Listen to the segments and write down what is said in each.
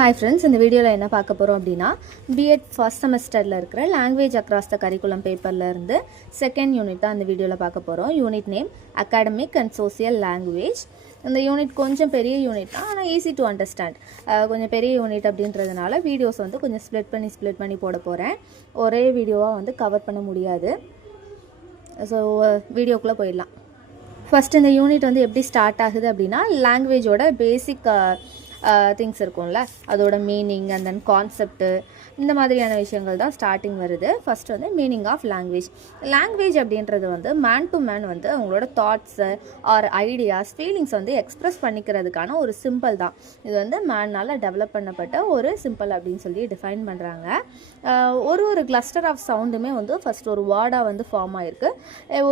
Hi friends, இந்த வீடியோவில் என்ன பார்க்க போகிறோம் அப்படின்னா பிஎட் ஃபர்ஸ்ட் செமஸ்டரில் இருக்கிற லாங்குவேஜ் அக்ராஸ் த கரிக்குலம் பேப்பரில் இருந்து செகண்ட் யூனிட் தான் இந்த வீடியோவில் பார்க்க போகிறோம். Unit name academic and social language. இந்த யூனிட் கொஞ்சம் பெரிய யூனிட் தான், ஆனால் ஈஸி டு அண்டர்ஸ்டாண்ட். கொஞ்சம் பெரிய யூனிட் அப்படின்றதுனால வீடியோஸ் வந்து கொஞ்சம் ஸ்ப்ளிட் பண்ணி போட போகிறேன். ஒரே வீடியோவாக வந்து கவர் பண்ண முடியாது. ஸோ வீடியோக்குள்ளே போயிடலாம். ஃபஸ்ட் இந்த யூனிட் வந்து எப்படி ஸ்டார்ட் ஆகுது அப்படின்னா லாங்குவேஜோட பேசிக் திங்ஸ் இருக்கும்ல, அதோட மீனிங் அண்ட் தென் கான்செப்ட்டு, இந்த மாதிரியான விஷயங்கள் தான் ஸ்டார்டிங் வருது. ஃபஸ்ட் வந்து மீனிங் ஆஃப் லாங்குவேஜ். லாங்குவேஜ் அப்படின்றது வந்து மேன் டு மேன் வந்து அவங்களோட தாட்ஸு ஆர் ஐடியாஸ் ஃபீலிங்ஸ் வந்து எக்ஸ்ப்ரெஸ் பண்ணிக்கிறதுக்கான ஒரு சிம்பிள் தான். இது வந்து மேனால் டெவலப் பண்ணப்பட்ட ஒரு சிம்பிள் அப்படின்னு சொல்லி டிஃபைன் பண்ணுறாங்க. ஒரு கிளஸ்டர் ஆஃப் சவுண்டுமே வந்து ஃபஸ்ட் ஒரு வேர்டாக வந்து ஃபார்ம் ஆகிருக்கு.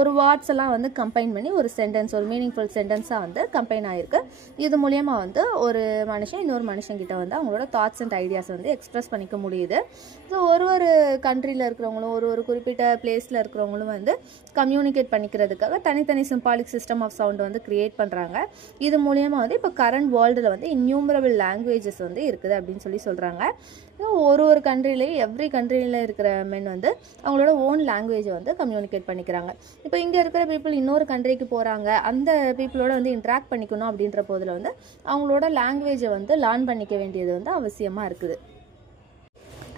ஒரு வேர்ட்ஸ் எல்லாம் வந்து கம்பைன் பண்ணி ஒரு சென்டென்ஸ், ஒரு மீனிங்ஃபுல் சென்டென்ஸாக வந்து கம்பைன் ஆகிருக்கு. இது மூலயமா வந்து ஒரு மனுஷன் இன்னொரு மனுஷங்கிட்ட வந்து அவங்களோட தாட்ஸ் அண்ட் ஐடியாஸ் வந்து எக்ஸ்ப்ரெஸ் பண்ணிக்க முடியுது. ஸோ ஒரு கண்ட்ரியில் இருக்கிறவங்களும் ஒரு குறிப்பிட்ட பிளேஸில் இருக்கிறவங்களும் வந்து கம்யூனிகேட் பண்ணிக்கிறதுக்காக தனித்தனி சிம்பாலிக் சிஸ்டம் ஆஃப் சவுண்ட் வந்து க்ரியேட் பண்ணுறாங்க. இது மூலயமா வந்து இப்போ கரண்ட் வேர்ல்டில் வந்து இன்யூமரபிள் லாங்குவேஜஸ் வந்து இருக்குது அப்படின்னு சொல்லி சொல்கிறாங்க. ஒரு கண்ட்ரிலேயும் எவ்ரி கண்ட்ரியில் இருக்கிற மென் வந்து அவங்களோட ஓன் லாங்குவேஜை வந்து கம்யூனிகேட் பண்ணிக்கிறாங்க. இப்போ இங்கே இருக்கிற பீப்புள் இன்னொரு கண்ட்ரிக்கு போகிறாங்க, அந்த பீப்புளோட வந்து இன்ட்ராக்ட் பண்ணிக்கணும் அப்படின்ற போதில் வந்து அவங்களோட லாங்குவேஜை வந்து லேர்ன் பண்ணிக்க வேண்டியது வந்து அவசியமாக இருக்குது.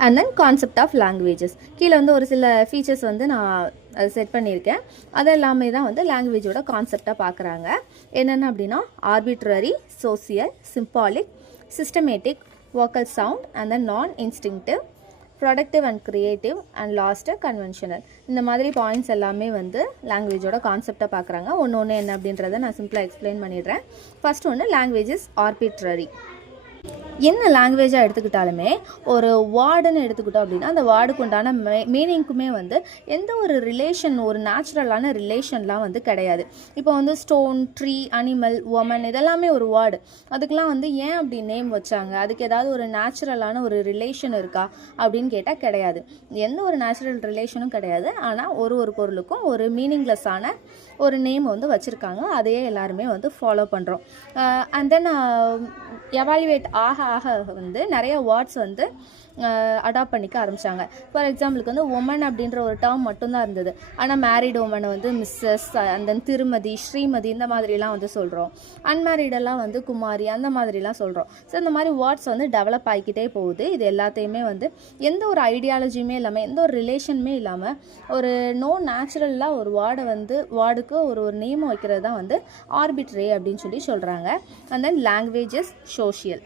And then concept of languages. கீழே வந்து ஒரு சில ஃபீச்சர்ஸ் வந்து நான் அதை செட் பண்ணியிருக்கேன். அது எல்லாமே தான் வந்து லாங்குவேஜோட கான்செப்டாக பார்க்குறாங்க. என்னென்ன அப்படின்னா arbitrary, social, symbolic, systematic, vocal sound and then non instinctive, productive and creative and last conventional. இந்த மாதிரி பாயிண்ட்ஸ் எல்லாமே வந்து லாங்குவேஜோட கான்செப்டாக பார்க்குறாங்க. ஒன்று என்ன அப்படின்றத நான் சிம்பிளாக எக்ஸ்பிளைன் பண்ணிடுறேன். ஃபர்ஸ்ட் ஒன்று லாங்குவேஜ் இஸ் ஆர்பிட்ரரி. என்ன லாங்குவேஜாக எடுத்துக்கிட்டாலுமே ஒரு வேர்டுன்னு எடுத்துக்கிட்டோம் அப்படின்னா அந்த வேர்டுக்கு உண்டான மீனிங்க்குமே வந்து எந்த ஒரு ரிலேஷன், ஒரு நேச்சுரலான ரிலேஷன்லாம் வந்து கிடையாது. இப்போ வந்து ஸ்டோன், ட்ரீ, அனிமல், உமன் இதெல்லாமே ஒரு வேர்டு. அதுக்கெலாம் வந்து ஏன் அப்படி நேம் வச்சாங்க? அதுக்கு ஏதாவது ஒரு நேச்சுரலான ஒரு ரிலேஷன் இருக்கா அப்படின்னு கேட்டால் கிடையாது. எந்த ஒரு நேச்சுரல் ரிலேஷனும் கிடையாது. ஆனால் ஒரு பொருளுக்கும் ஒரு மீனிங்லெஸ்ஸான ஒரு நேம் வந்து வச்சுருக்காங்க. அதையே எல்லாருமே வந்து ஃபாலோ பண்ணுறோம். அண்ட் தென் எவாலுவேட் ஆக வந்து நிறைய வேர்ட்ஸ் வந்து அடாப்ட் பண்ணிக்க ஆரம்பித்தாங்க. ஃபார் எக்ஸாம்பிளுக்கு வந்து உமன் அப்படின்ற ஒரு டேர்ம் மட்டும்தான் இருந்தது. ஆனால் மேரிட் உமனை வந்து மிஸ்ஸஸ், அந்த திருமதி, ஸ்ரீமதி இந்த மாதிரிலாம் வந்து சொல்கிறோம். அன்மேரிடெல்லாம் வந்து குமாரி அந்த மாதிரிலாம் சொல்கிறோம். ஸோ இந்த மாதிரி வேர்ட்ஸ் வந்து டெவலப் ஆகிக்கிட்டே போகுது. இது எல்லாத்தையுமே வந்து எந்த ஒரு ஐடியாலஜியுமே இல்லாமல், எந்த ஒரு ரிலேஷனுமே இல்லாமல் ஒரு நோ நேச்சுரலாக ஒரு வேர்டுக்கு ஒரு நேம் வைக்கிறது தான் வந்து ஆர்பிட்ரரி அப்படின்னு சொல்லி சொல்கிறாங்க. And then languages social.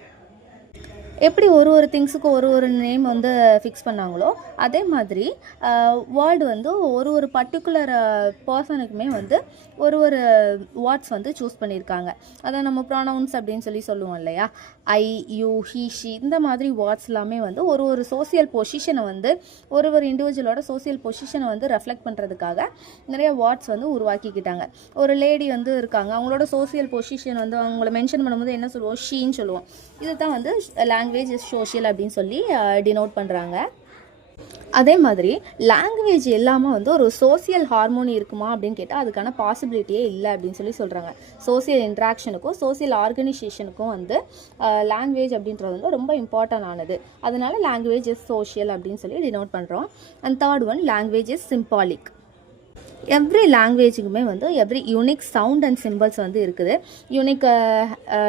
எப்படி ஒரு திங்ஸுக்கு ஒரு நேம் வந்து ஃபிக்ஸ் பண்ணாங்களோ அதே மாதிரி வேர்டு வந்து ஒரு பர்டிகுலர் பர்சனுக்குமே வந்து ஒரு வேர்ட்ஸ் வந்து சூஸ் பண்ணியிருக்காங்க. அதை நம்ம ப்ரொனவுன்ஸ் அப்படின்னு சொல்லி சொல்லுவோம் இல்லையா, ஐ, யூ, ஹீ, ஷி, இந்த மாதிரி வேர்ட்ஸ் எல்லாமே வந்து ஒரு சோசியல் பொசிஷனை வந்து ஒரு இண்டிவிஜுவலோட சோசியல் பொசிஷனை வந்து ரெஃப்ளெக்ட் பண்ணுறதுக்காக நிறைய வேர்ட்ஸ் வந்து உருவாக்கிக்கிட்டாங்க. ஒரு லேடி வந்து இருக்காங்க, அவங்களோட சோசியல் பொசிஷன் வந்து அவங்கள மென்ஷன் பண்ணும்போது என்ன சொல்லுவோம்? ஷீன்னு சொல்லுவோம். இதுதான் வந்து லாங்குவேஜ் இஸ் சோஷியல் அப்படின்னு சொல்லி டினோட் பண்ணுறாங்க. அதே மாதிரி லாங்குவேஜ் எல்லாமே வந்து ஒரு சோசியல் ஹார்மோனி இருக்குமா அப்படின்னு கேட்டால் அதுக்கான பாசிபிலிட்டியே இல்லை அப்படின்னு சொல்லி சொல்கிறாங்க. சோசியல் இன்ட்ராக்ஷனுக்கும் சோசியல் ஆர்கனைசேஷனுக்கும் வந்து லாங்குவேஜ் அப்படின்றது வந்து ரொம்ப இம்பார்ட்டன்ட் ஆனது. அதனால லாங்குவேஜ் இஸ் சோஷியல் அப்படின்னு சொல்லி டினோட் பண்ணுறோம். And third one language is symbolic. Every லாங்குவேஜுக்குமே வந்து every unique sound and symbols வந்து இருக்குது, யூனிக்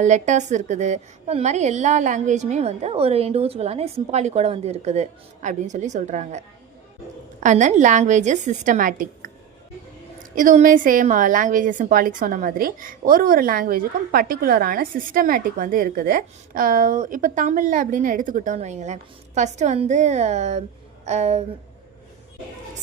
லெட்டர்ஸ் இருக்குது. அந்த மாதிரி எல்லா லாங்குவேஜுமே வந்து ஒரு இண்டிவிஜுவலான சிம்பாலிக்கோட வந்து இருக்குது அப்படின்னு சொல்லி சொல்கிறாங்க. And then language is systematic. இதுவுமே சேம் லாங்குவேஜ் சிம்பாலிக் சொன்ன மாதிரி ஒரு லாங்குவேஜுக்கும் பர்டிகுலரான சிஸ்டமேட்டிக் வந்து இருக்குது. இப்போ தமிழில் அப்படின்னு எடுத்துக்கிட்டோன்னு வைங்களேன், ஃபஸ்ட்டு வந்து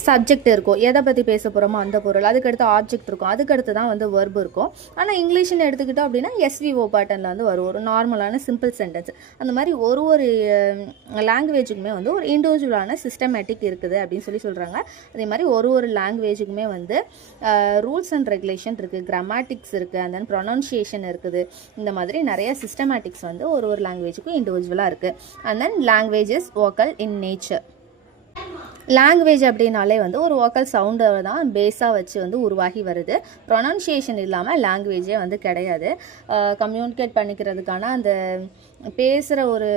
சப்ஜெக்ட் இருக்கும், எதை பற்றி பேச போகிறோமோ அந்த பொருள், அதுக்கடுத்து ஆப்ஜெக்ட் இருக்கும், அதுக்கடுத்து தான் வந்து வெர்பு இருக்கும். ஆனால் இங்கிலீஷ்னு எடுத்துக்கிட்டோம் அப்படின்னா எஸ்விஓ பேட்டர்னில் வந்து வரும், ஒரு நார்மலான சிம்பிள் சென்டென்ஸ். அந்த மாதிரி ஒரு லாங்குவேஜுக்குமே வந்து ஒரு இண்டிவிஜுவலான சிஸ்டமேட்டிக் இருக்குது அப்படின்னு சொல்லி சொல்கிறாங்க. அதே மாதிரி ஒரு லாங்குவேஜுக்குமே வந்து ரூல்ஸ் அண்ட் ரெகுலேஷன் இருக்குது, கிராமட்டிக்ஸ் இருக்குது, அண்ட் தென் ப்ரொனவுன்சியேஷன் இருக்குது. இந்த மாதிரி நிறைய சிஸ்டமேட்டிக்ஸ் வந்து ஒரு லாங்குவேஜுக்கும் இண்டிவிஜுவலாக இருக்குது. And then languages vocal in nature. Language அப்படின்னாலே வந்து ஒரு வோக்கல் சவுண்டை தான் பேஸாக வச்சு வந்து உருவாகி வருது. ப்ரொனன்சியேஷன் இல்லாமல் லாங்குவேஜே வந்து கிடையாது. கம்யூனிகேட் பண்ணிக்கிறதுக்கான அந்த பேசுகிற ஒரு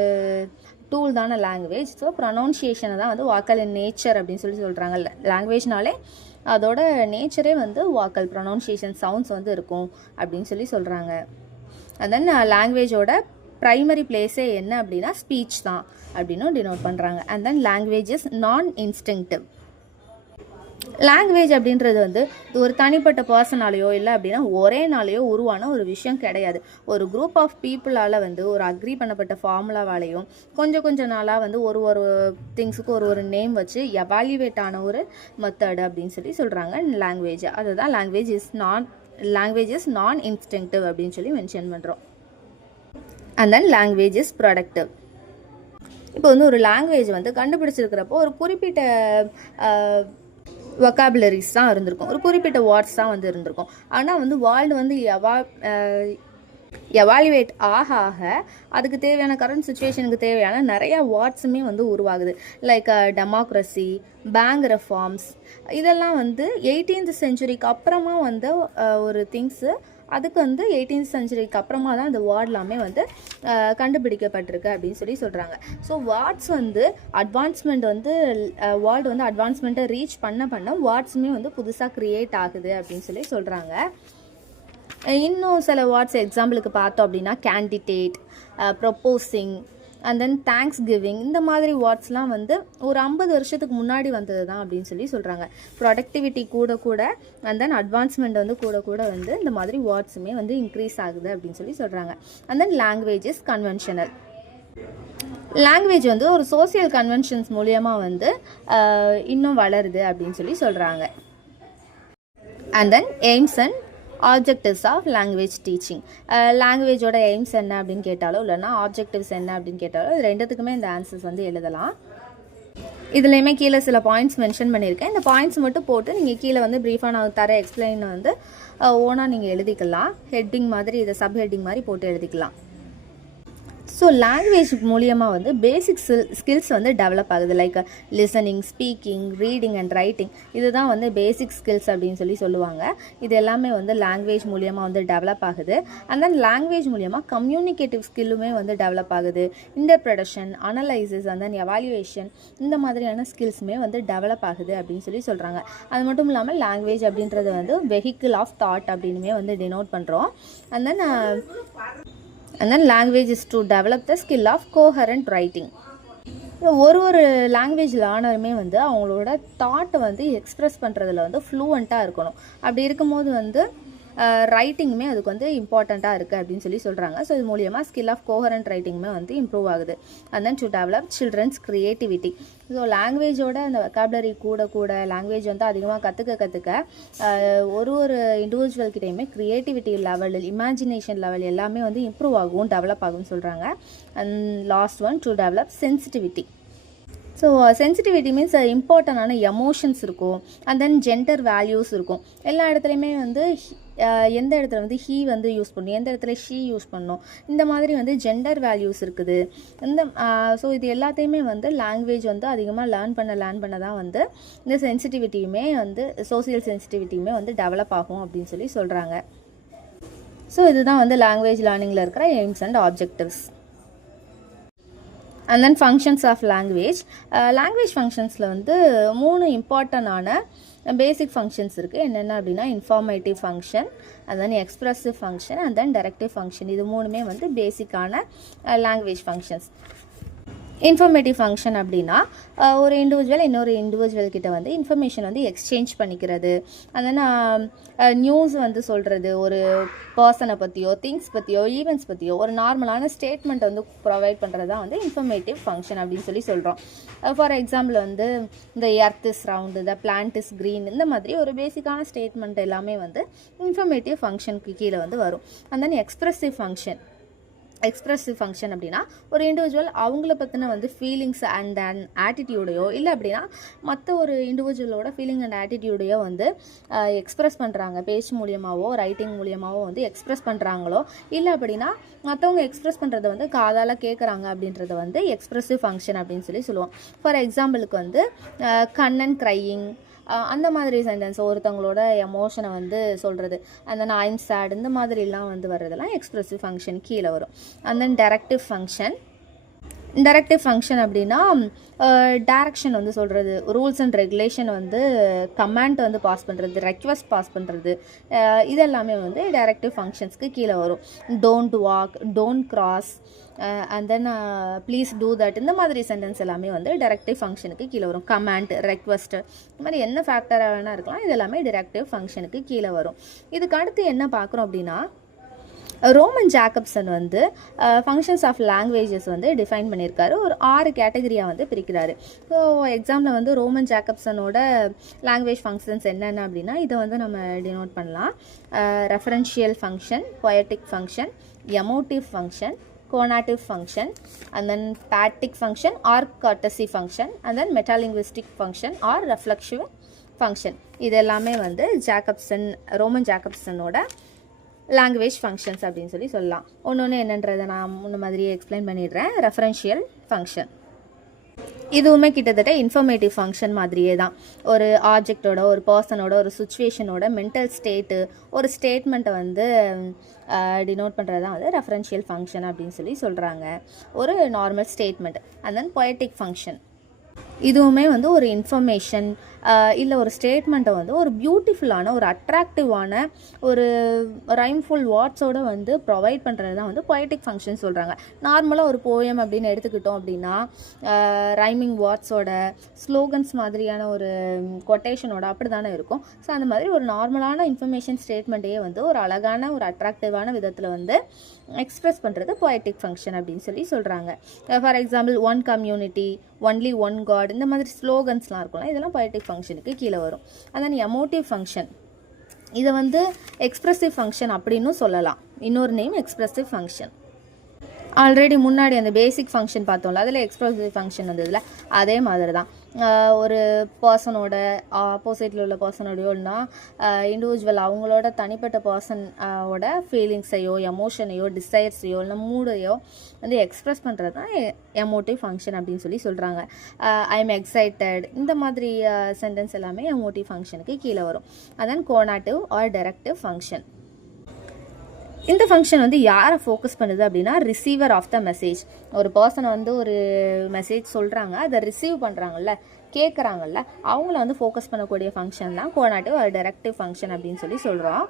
டூல் தானே லாங்குவேஜ். ஸோ ப்ரொனன்சியேஷனை தான் வந்து வாக்கல் இன் நேச்சர் அப்படின்னு சொல்கிறாங்க. லாங்குவேஜ்னாலே அதோட நேச்சரே வந்து வாக்கல் ப்ரொனன்சியேஷன் சவுண்ட்ஸ் வந்து இருக்கும் அப்படின்னு சொல்கிறாங்க. அண்ட் தென் லாங்குவேஜோட ப்ரைமரி பிளேஸே என்ன அப்படின்னா ஸ்பீச் தான் அப்படின்னு டினோட் பண்ணுறாங்க. அண்ட் தென் லாங்குவேஜ் இஸ் நான் இன்ஸ்டிங்க்டிவ். லாங்குவேஜ் அப்படின்றது வந்து ஒரு தனிப்பட்ட பர்சனாலேயோ இல்லை அப்படின்னா ஒரே நாளையோ உருவான ஒரு விஷயம் கிடையாது. ஒரு குரூப் ஆஃப் பீப்புளால் வந்து ஒரு அக்ரி பண்ணப்பட்ட ஃபார்முலாவாலையும் கொஞ்சம் நாளாக வந்து ஒரு திங்ஸுக்கு ஒரு நேம் வச்சு எவால்யூவேட் ஆன ஒரு மெத்தட் அப்படின்னு சொல்கிறாங்க லாங்குவேஜ். அதுதான் லாங்குவேஜ் இஸ் நான் இன்ஸ்டிங்க்டிவ் அப்படின்னு மென்ஷன் பண்ணுறோம். And then language is productive. இப்போ வந்து ஒரு லாங்குவேஜ் வந்து கண்டுபிடிச்சிருக்கிறப்போ ஒரு குறிப்பிட்ட வொக்காபுலரிஸ் தான் இருந்திருக்கும், ஒரு குறிப்பிட்ட வேர்ட்ஸ் தான் வந்து இருந்திருக்கும். ஆனால் வந்து வேர்ல்டு வந்து எவாலுவேட் ஆக அதுக்கு தேவையான கரண்ட் சுச்சுவேஷனுக்கு தேவையான நிறையா வேர்ட்ஸுமே வந்து உருவாகுது. லைக் டெமோக்ரஸி, பேங்க் ரெஃபார்ம்ஸ், இதெல்லாம் வந்து 18th செஞ்சுரிக்கு அப்புறமா வந்து ஒரு திங்ஸு. அதுக்கு வந்து 18th செஞ்சுரிக்கு அப்புறமா தான் அந்த வேர்ட் எல்லாமே வந்து கண்டுபிடிக்கப்பட்டிருக்கு அப்படின்னு சொல்கிறாங்க. ஸோ வேர்ட்ஸ் வந்து அட்வான்ஸ்மெண்ட் வந்து வேர்ல்டு வந்து அட்வான்ஸ்மெண்ட்டை ரீச் பண்ண வேர்ட்ஸுமே வந்து புதுசாக க்ரியேட் ஆகுது அப்படின்னு சொல்கிறாங்க. இன்னும் சில வேர்ட்ஸ் எக்ஸாம்பிளுக்கு பார்த்தோம் அப்படின்னா candidate, proposing, and then thanks giving, இந்த மாதிரி வேர்ட்ஸ்லாம் வந்து ஒரு 50 வருஷத்துக்கு முன்னாடி வந்தது தான் அப்படின்னு சொல்கிறாங்க. ப்ரொடக்டிவிட்டி கூட அண்ட் தென் அட்வான்ஸ்மெண்ட் வந்து கூட வந்து இந்த மாதிரி வேர்ட்ஸுமே வந்து இன்க்ரீஸ் ஆகுது அப்படின்னு சொல்கிறாங்க. And then language is conventional. Language வந்து ஒரு சோசியல் கன்வென்ஷன்ஸ் மூலியமாக வந்து இன்னும் வளருது அப்படின்னு சொல்கிறாங்க. And then aims and objectives of language teaching. லாங்குவேஜோட எய்ம்ஸ் என்ன அப்படின்னு கேட்டாலோ இல்லைனா ஆப்ஜெக்டிவ்ஸ் என்ன அப்படின்னு கேட்டாலோ இது ரெண்டுத்துக்குமே இந்த ஆன்சர்ஸ் வந்து எழுதலாம். இதுலேயுமே கீழே சில பாயிண்ட்ஸ் மென்ஷன் பண்ணியிருக்கேன். இந்த பாயிண்ட்ஸ் மட்டும் போட்டு நீங்கள் கீழே வந்து ப்ரீஃபாக நான் தர எக்ஸ்பிளைன் வந்து ஓனாக நீங்கள் எழுதிக்கலாம். ஹெட்டிங் மாதிரி இதை சப் ஹெட்டிங் மாதிரி போட்டு எழுதிக்கலாம். ஸோ லாங்குவேஜ் மூலியமாக வந்து பேசிக் ஸ்கில்ஸ் வந்து டெவலப் ஆகுது. Like listening, speaking, reading and writing, இதுதான் வந்து பேசிக் ஸ்கில்ஸ் அப்படின்னு சொல்லுவாங்க. இது எல்லாமே வந்து லாங்குவேஜ் மூலியமாக வந்து டெவலப் ஆகுது. அண்ட் தென் லாங்குவேஜ் மூலியமாக கம்யூனிகேட்டிவ் ஸ்கில்லுமே வந்து டெவலப் ஆகுது. Interpretation, analysis and then evaluation, இந்த மாதிரியான ஸ்கில்ஸுமே வந்து டெவலப் ஆகுது அப்படின்னு சொல்கிறாங்க. அது மட்டும் இல்லாமல் லாங்குவேஜ் அப்படின்றது வந்து வெஹிக்கிள் ஆஃப் தாட் அப்படின்னுமே வந்து டினோட் பண்ணுறோம். And then language is to develop the skill of coherent writing. ஒரு லாங்குவேஜ் லேர்னருமே வந்து அவங்களோட தாட்டை வந்து எக்ஸ்ப்ரெஸ் பண்ணுறதுல வந்து ஃப்ளூவெண்ட்டாக இருக்கணும். அப்படி இருக்கும்போது வந்து ரைட்டிங்குமே அதுக்கு வந்து இம்பார்ட்டண்ட்டாக இருக்குது அப்படின்னு சொல்கிறாங்க. ஸோ இது மூலியமாக ஸ்கில் ஆஃப் கோஹரண்ட் ரைட்டிங்குமே வந்து இம்ப்ரூவ் ஆகுது. And then to develop children's creativity. So லாங்குவேஜோட அந்த வெக்காபுலரி கூட லாங்குவேஜ் வந்து அதிகமாக கற்றுக்க ஒரு இண்டிவிஜுவல்கிட்டையுமே க்ரியேட்டிவிட்டி லெவல், இமேஜினேஷன் லெவல் எல்லாமே வந்து இம்ப்ரூவ் ஆகும், டெவலப் ஆகும்னு சொல்கிறாங்க. And last one to develop sensitivity. So sensitivity means இம்பார்ட்டண்டான எமோஷன்ஸ் இருக்கும். அண்ட் தென் ஜெண்டர் வேல்யூஸ் இருக்கும். எல்லா இடத்துலையுமே வந்து எந்த இடத்துல வந்து ஹீ வந்து யூஸ் பண்ணணும், எந்த இடத்துல ஷீ யூஸ் பண்ணணும், இந்த மாதிரி வந்து ஜெண்டர் வேல்யூஸ் இருக்குது. ஸோ இது எல்லாத்தையுமே வந்து லாங்குவேஜ் வந்து அதிகமாக லேர்ன் பண்ண தான் வந்து இந்த சென்சிட்டிவிட்டியுமே வந்து சோசியல் சென்சிட்டிவிட்டியுமே வந்து டெவலப் ஆகும் அப்படின்னு சொல்கிறாங்க. ஸோ இதுதான் வந்து லாங்குவேஜ் லேர்னிங்கில் இருக்கிற aims and objectives. And then functions of language. Language ஃபங்க்ஷன்ஸில் வந்து 3 இம்பார்ட்டண்டான பேசிக் ஃபங்க்ஷன்ஸ் இருக்குது. என்னென்ன அப்படின்னா informative function, and then expressive function, and then directive function. இது 3மே வந்து பேசிக்கான லாங்குவேஜ் ஃபங்க்ஷன்ஸ். இன்ஃபர்மேட்டிவ் ஃபங்க்ஷன் அப்படின்னா ஒரு இண்டிவிஜுவல் இன்னொரு இண்டிவிஜுவல் கிட்ட வந்து இன்ஃபர்மேஷன் வந்து எக்ஸ்சேஞ்ச் பண்ணிக்கிறது. அதனால் நியூஸ் வந்து சொல்கிறது, ஒரு பர்சனை பற்றியோ திங்ஸ் பற்றியோ ஈவெண்ட்ஸ் பற்றியோ ஒரு நார்மலான ஸ்டேட்மெண்ட் வந்து ப்ரொவைட் பண்ணுறது தான் வந்து இன்ஃபர்மேட்டிவ் ஃபங்க்ஷன் அப்படின்னு சொல்கிறோம். ஃபார் எக்ஸாம்பிள் வந்து இந்த earth is round, the plant is green, இந்த மாதிரி ஒரு பேசிக்கான ஸ்டேட்மெண்ட் எல்லாமே வந்து இன்ஃபர்மேட்டிவ் ஃபங்க்ஷனுக்கு கீழே வந்து வரும். And then expressive function. Expressive function அப்படின்னா ஒரு இண்டிவிஜுவல் அவங்கள பற்றின வந்து ஃபீலிங்ஸ் அண்ட் ஆட்டிடியூடையோ இல்லை அப்படின்னா மற்ற ஒரு இண்டிவிஜுவலோட ஃபீலிங் அண்ட் ஆட்டிடியூடையோ வந்து எக்ஸ்ப்ரெஸ் பண்ணுறாங்க, பேச்சு மூலியமாகவோ ரைட்டிங் மூலியமாகவோ வந்து எக்ஸ்ப்ரெஸ் பண்ணுறாங்களோ இல்லை அப்படின்னா மற்றவங்க எக்ஸ்ப்ரெஸ் பண்ணுறதை வந்து காதால் கேட்குறாங்க அப்படின்றத வந்து எக்ஸ்ப்ரெசிவ் ஃபங்க்ஷன் அப்படின்னு சொல்லுவோம். ஃபார் எக்ஸாம்பிளுக்கு வந்து கண்ணன் க்ரையிங் அந்த மாதிரி சென்டென்ஸ், ஒருத்தவங்களோட எமோஷனை வந்து சொல்கிறது, அந்த தென் ஐம் சேட் இந்த மாதிரிலாம் வந்து வர்றதெல்லாம் எக்ஸ்ப்ரெசிவ் ஃபங்க்ஷன் கீழே வரும். அண்ட் தென் டைரக்டிவ் ஃபங்க்ஷன் அப்படின்னா டைரக்ஷன் வந்து சொல்கிறது, ரூல்ஸ் அண்ட் ரெகுலேஷன் வந்து கமாண்ட் வந்து பாஸ் பண்ணுறது, ரெக்வஸ்ட் பாஸ் பண்ணுறது, இதெல்லாமே வந்து டைரக்டிவ் ஃபங்க்ஷன்ஸ்க்கு கீழே வரும். Don't walk, don't cross and then please do that இந்த மாதிரி சென்டென்ஸ் எல்லாமே வந்து டைரக்டிவ் ஃபங்க்ஷனுக்கு கீழே வரும். கமாண்ட், ரெக்வஸ்ட் இந்த மாதிரி என்ன ஃபேக்டராக வேணால் இருக்கலாம், இது எல்லாமே டைரக்டிவ் ஃபங்க்ஷனுக்கு கீழே வரும். இதுக்கு அடுத்து என்ன பார்க்குறோம் அப்படின்னா ரோமன் ஜாக்கப்சன் வந்து ஃபங்க்ஷன்ஸ் ஆஃப் லாங்குவேஜஸ் வந்து டிஃபைன் பண்ணியிருக்காரு. ஒரு 6 கேட்டகரியாக வந்து பிரிக்கிறாரு. ஸோ எக்ஸாம்பிள் வந்து ரோமன் ஜாக்கப்சனோட லாங்குவேஜ் ஃபங்க்ஷன்ஸ் என்னென்ன அப்படின்னா இதை வந்து நம்ம டினோட் பண்ணலாம். Referential function, poetic function, emotive function, conative function, and then patic function or courtesy function, and then metalinguistic function or reflexive function. இது எல்லாமே வந்து ரோமன் ஜாக்கப்சனோட லாங்குவேஜ் ஃபங்க்ஷன்ஸ் அப்படின்னு சொல்லலாம். ஒன்று என்னன்றதை நான் முன்ன மாதிரியே எக்ஸ்பிளைன் பண்ணிடுறேன். ரெஃபரன்ஷியல் ஃபங்க்ஷன் இதுவுமே கிட்டத்தட்ட இன்ஃபர்மேட்டிவ் ஃபங்க்ஷன் மாதிரியே தான். ஒரு ஆப்ஜெக்டோட, ஒரு பர்சனோட, ஒரு சுச்சுவேஷனோட மென்டல் ஸ்டேட்டு, ஒரு ஸ்டேட்மெண்ட்டை வந்து டினோட் பண்ணுறது தான் வந்து ரெஃபரன்ஷியல் ஃபங்க்ஷன் அப்படின்னு சொல்கிறாங்க. ஒரு normal statement. And then poetic function இதுவுமே வந்து ஒரு இன்ஃபர்மேஷன் இல்லை ஒரு ஸ்டேட்மெண்ட்டை வந்து ஒரு பியூட்டிஃபுல்லான, ஒரு அட்ராக்டிவான, ஒரு ரைம்ஃபுல் வேர்ட்ஸோடு வந்து ப்ரொவைட் பண்ணுறது தான் வந்து பொயட்டிக் ஃபங்க்ஷன் சொல்கிறாங்க. நார்மலாக ஒரு போயம் அப்படின்னு எடுத்துக்கிட்டோம் அப்படின்னா ரைமிங் வேர்ட்ஸோட, ஸ்லோகன்ஸ் மாதிரியான ஒரு கொட்டேஷனோட அப்படி தானே இருக்கும். ஸோ அந்த மாதிரி ஒரு நார்மலான இன்ஃபர்மேஷன் ஸ்டேட்மெண்ட்டையே வந்து ஒரு அழகான, ஒரு அட்ராக்டிவான விதத்தில் வந்து எக்ஸ்ப்ரெஸ் பண்ணுறது பொயட்டிக் ஃபங்க்ஷன் அப்படின்னு சொல்கிறாங்க. For example one community, only one God இந்த மாதிரி ஸ்லோகன்ஸ்லாம் இருக்கும்ல, இதெல்லாம் பொயட்டிக் ஃபங்க்ஷனுக்கு கீழே வரும். அதான் எமோட்டிவ் ஃபங்க்ஷன் இதை வந்து எக்ஸ்ப்ரெசிவ் ஃபங்க்ஷன் அப்படின்னு சொல்லலாம். இன்னொரு நேம் எக்ஸ்ப்ரெசிவ் ஃபங்க்ஷன். ஆல்ரெடி முன்னாடி அந்த பேசிக் ஃபங்க்ஷன் பார்த்தோம்ல, அதில் எக்ஸ்ப்ரெசிவ் ஃபங்க்ஷன் வந்ததில்ல, அதே மாதிரி தான். ஒரு பர்சனோட ஆப்போசிட்டில் உள்ள பர்சனோடையோ இல்லைனா இண்டிவிஜுவல் அவங்களோட தனிப்பட்ட பர்சனோட ஃபீலிங்ஸையோ, எமோஷனையோ, டிசைர்ஸையோ இல்லை மூடையோ வந்து எக்ஸ்ப்ரெஸ் பண்ணுறது தான் எமோட்டிவ் ஃபங்க்ஷன் அப்படின்னு சொல்கிறாங்க. ஐ எம் எக்ஸைட்டட் இந்த மாதிரி சென்டென்ஸ் எல்லாமே எமோட்டிவ் ஃபங்க்ஷனுக்கு கீழே வரும். அதான் கோனாட்டிவ் ஆர் டைரக்டிவ் ஃபங்க்ஷன். இந்த ஃபங்க்ஷன் வந்து யாரை ஃபோக்கஸ் பண்ணுது அப்படின்னா ரிசீவர் ஆஃப் த மெசேஜ். ஒரு பர்சனை வந்து ஒரு மெசேஜ் சொல்கிறாங்க, அதை ரிசீவ் பண்ணுறாங்கல்ல, கேட்குறாங்கல்ல, அவங்கள வந்து ஃபோக்கஸ் பண்ணக்கூடிய ஃபங்க்ஷன் தான் கோனாட்டிவ் ஆர் டைரக்டிவ் ஃபங்க்ஷன் அப்படின்னு சொல்கிறோம்.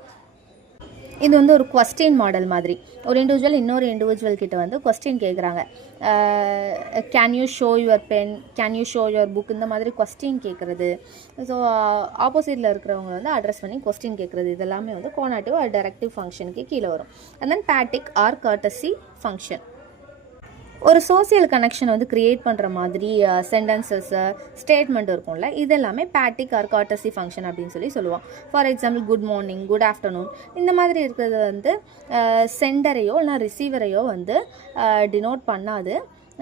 இது வந்து ஒரு கொஸ்டின் மாடல் மாதிரி. ஒரு இண்டிவிஜுவல் இன்னொரு இண்டிவிஜுவல் கிட்ட வந்து கொஸ்டின் கேட்குறாங்க. Can you show your pen, can you show your book இந்த மாதிரி கொஸ்டின் கேட்குறது. ஸோ ஆப்போசிட்டில் இருக்கிறவங்க வந்து அட்ரஸ் பண்ணி கொஸ்டின் கேட்குறது, இதெல்லாமே வந்து கோனாட்டிவ் ஆர் டைரக்டிவ் ஃபங்க்ஷனுக்கு கீழே வரும். And then phatic or courtesy function. ஒரு சோசியல் கனெக்ஷன் வந்து க்ரியேட் பண்ணுற மாதிரி சென்டென்சஸ், ஸ்டேட்மெண்ட் இருக்கும்ல, இதெல்லாமே பேட்டிக் ஆர் கர்ட்டசி ஃபங்க்ஷன் அப்படின்னு சொல்லுவோம். For example good morning, good afternoon இந்த மாதிரி இருக்கிறது வந்து சென்டரையோ இல்லை ரிசீவரையோ வந்து டினோட் பண்ணாது.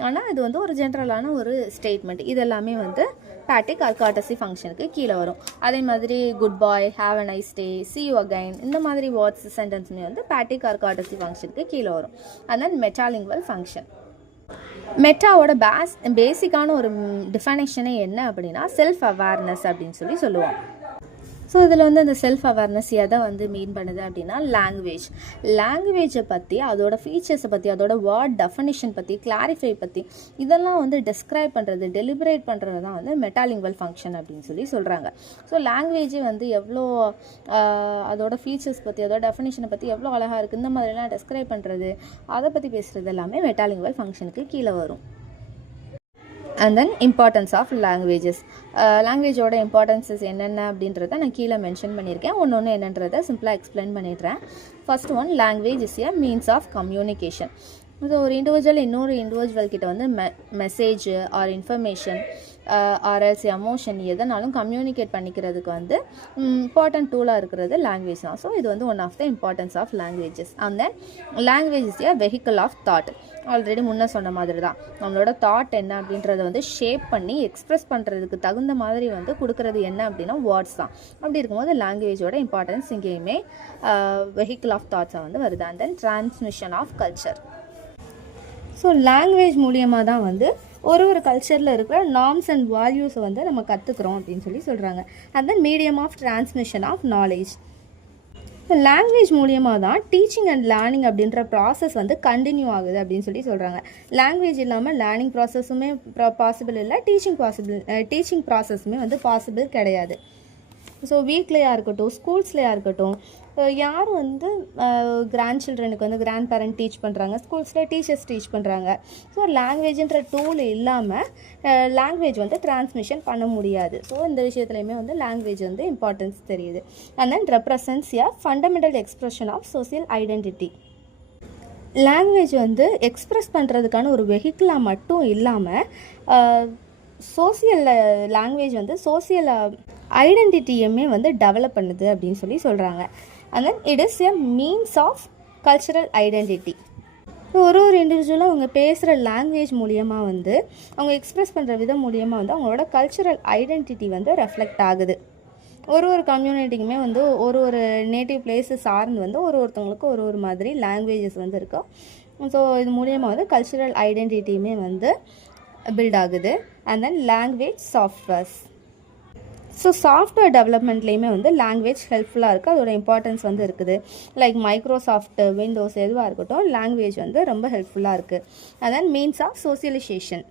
ஆனால் இது வந்து ஒரு ஜென்ரலான ஒரு ஸ்டேட்மெண்ட். இதெல்லாமே வந்து பேட்டிக் ஆர் கர்ட்டசி ஃபங்க்ஷனுக்கு கீழே வரும். அதே மாதிரி good bye, have a nice day, see you again இந்த மாதிரி வேர்ட்ஸ் சென்டென்ஸுமே வந்து பேட்டிக் ஆர் கர்ட்டசி ஃபங்க்ஷனுக்கு கீழே வரும். and then metalingual function. மெட்டாவோட பேசிக்கான ஒரு டிஃபைனேஷனே என்ன அப்படின்னா செல்ஃப் அவேர்னஸ் அப்படின்னு சொல்லுவோம். ஸோ இதில் வந்து அந்த செல்ஃப் அவேர்னஸ் எதை வந்து மீன் பண்ணுது அப்படின்னா லாங்குவேஜை பற்றி, அதோட ஃபீச்சர்ஸை பற்றி, அதோட வேர்ட் டெஃபனிஷன் பற்றி, கிளாரிஃபை பற்றி இதெல்லாம் வந்து டிஸ்கிரைப் பண்ணுறது, டெலிபரேட் பண்ணுறது தான் வந்து மெட்டாலிங்குவல் ஃபங்க்ஷன் அப்படின்னு சொல்கிறாங்க. ஸோ லாங்குவேஜே வந்து எவ்வளோ அதோட ஃபீச்சர்ஸ் பற்றி, அதோட டெஃபனிஷனை பற்றி எவ்வளோ அழகாக இருக்குது, இந்த மாதிரிலாம் டிஸ்கிரைப் பண்ணுறது, அதை பற்றி பேசுகிறது எல்லாமே மெட்டாலிங்குவல் ஃபங்க்ஷனுக்கு கீழே வரும். And then importance of languages. லாங்குவேஜோட இம்பார்ட்டன்ஸஸ் என்னென்ன அப்படின்றத நான் கீழே மென்ஷன் பண்ணியிருக்கேன். ஒன்று என்னன்றதை சிம்பிளாக எக்ஸ்பிளைன் பண்ணிடுறேன். First one, language is a means of communication. So ஒரு இண்டிவிஜுவல் இன்னொரு இண்டிவிஜுவல் கிட்ட வந்து message or information or else emotion எதனாலும் கம்யூனிகேட் பண்ணிக்கிறதுக்கு வந்து இம்பார்ட்டன்ட் டூலாக இருக்கிறது லாங்குவேஜ் தான். ஸோ இது வந்து one of the importance of languages. And then language is a vehicle of thought. Already முன்னே சொன்ன மாதிரி தான் நம்மளோட தாட் என்ன அப்படின்றத வந்து ஷேப் பண்ணி எக்ஸ்ப்ரெஸ் பண்ணுறதுக்கு தகுந்த மாதிரி வந்து கொடுக்குறது என்ன அப்படின்னா வேர்ட்ஸ் தான். அப்படி இருக்கும்போது லாங்குவேஜோட இம்பார்ட்டன்ஸ் இங்கேயுமே வெஹிக்கிள் ஆஃப் தாட்ஸை வந்து வருது. And then transmission of culture. So language மூலியமாக தான் வந்து ஒரு கல்ச்சரில் இருக்கிற நார்ம்ஸ் அண்ட் வேல்யூஸை வந்து நம்ம கற்றுக்குறோம் அப்படின்னு சொல்கிறாங்க. And then medium of transmission of knowledge. So language மூலியமாக தான் டீச்சிங் அண்ட் லேர்னிங் அப்படின்ற ப்ராசஸ் வந்து கண்டினியூ ஆகுது அப்படின்னு சொல்கிறாங்க. லாங்குவேஜ் இல்லாமல் லேர்னிங் ப்ராசஸுமே பாசிபிள் இல்லை, டீச்சிங் ப்ராசஸுமே வந்து பாசிபிள் கிடையாது. ஸோ வீட்லேயாக இருக்கட்டும், ஸ்கூல்ஸ்லையாக இருக்கட்டும், யார் வந்து கிராண்ட் சில்ட்ரனுக்கு வந்து கிராண்ட் பேரண்ட் டீச் பண்ணுறாங்க, ஸ்கூல்ஸில் டீச்சர்ஸ் டீச் பண்ணுறாங்க. ஸோ லாங்குவேஜ்ன்ற டூல் இல்லாமல் லாங்குவேஜ் வந்து டிரான்ஸ்மிஷன் பண்ண முடியாது. ஸோ இந்த விஷயத்துலையுமே வந்து லாங்குவேஜ் வந்து இம்பார்ட்டன்ஸ் தெரியுது. And then represents a fundamental expression of social identity. Language வந்து எக்ஸ்ப்ரெஸ் பண்ணுறதுக்கான ஒரு வெஹிக்கிளாக மட்டும் இல்லாமல் சோசியல் லாங்குவேஜ் வந்து சோசியல் ஐடென்டிட்டியுமே வந்து டெவலப் பண்ணுது அப்படின்னு சொல்கிறாங்க. And then it is a means of cultural identity. ஒரு இண்டிவிஜுவலாக அவங்க பேசுகிற லாங்குவேஜ் மூலியமாக வந்து அவங்க எக்ஸ்ப்ரெஸ் பண்ணுற விதம் மூலியமாக வந்து அவங்களோட கல்ச்சரல் ஐடென்டிட்டி வந்து ரெஃப்ளெக்ட் ஆகுது. ஒரு கம்யூனிட்டிக்குமே வந்து ஒரு நேட்டிவ் பிளேஸு சார்ந்து வந்து ஒருத்தவங்களுக்கு ஒரு மாதிரி லாங்குவேஜஸ் வந்து இருக்கும். ஸோ இது மூலியமாக வந்து கல்ச்சரல் ஐடென்டிட்டியுமே வந்து பில்ட் ஆகுது. And then language softwares. So software டெவலப்மெண்ட்லேயுமே வந்து லாங்குவேஜ் ஹெல்ப்ஃபுல்லாக இருக்குது, அதோட இம்பார்ட்டன்ஸ் வந்து இருக்குது. லைக் மைக்ரோசாஃப்ட், விண்டோஸ் எதுவாக இருக்கட்டும், லாங்குவேஜ் வந்து ரொம்ப ஹெல்ப்ஃபுல்லாக இருக்குது. And then means of socialization.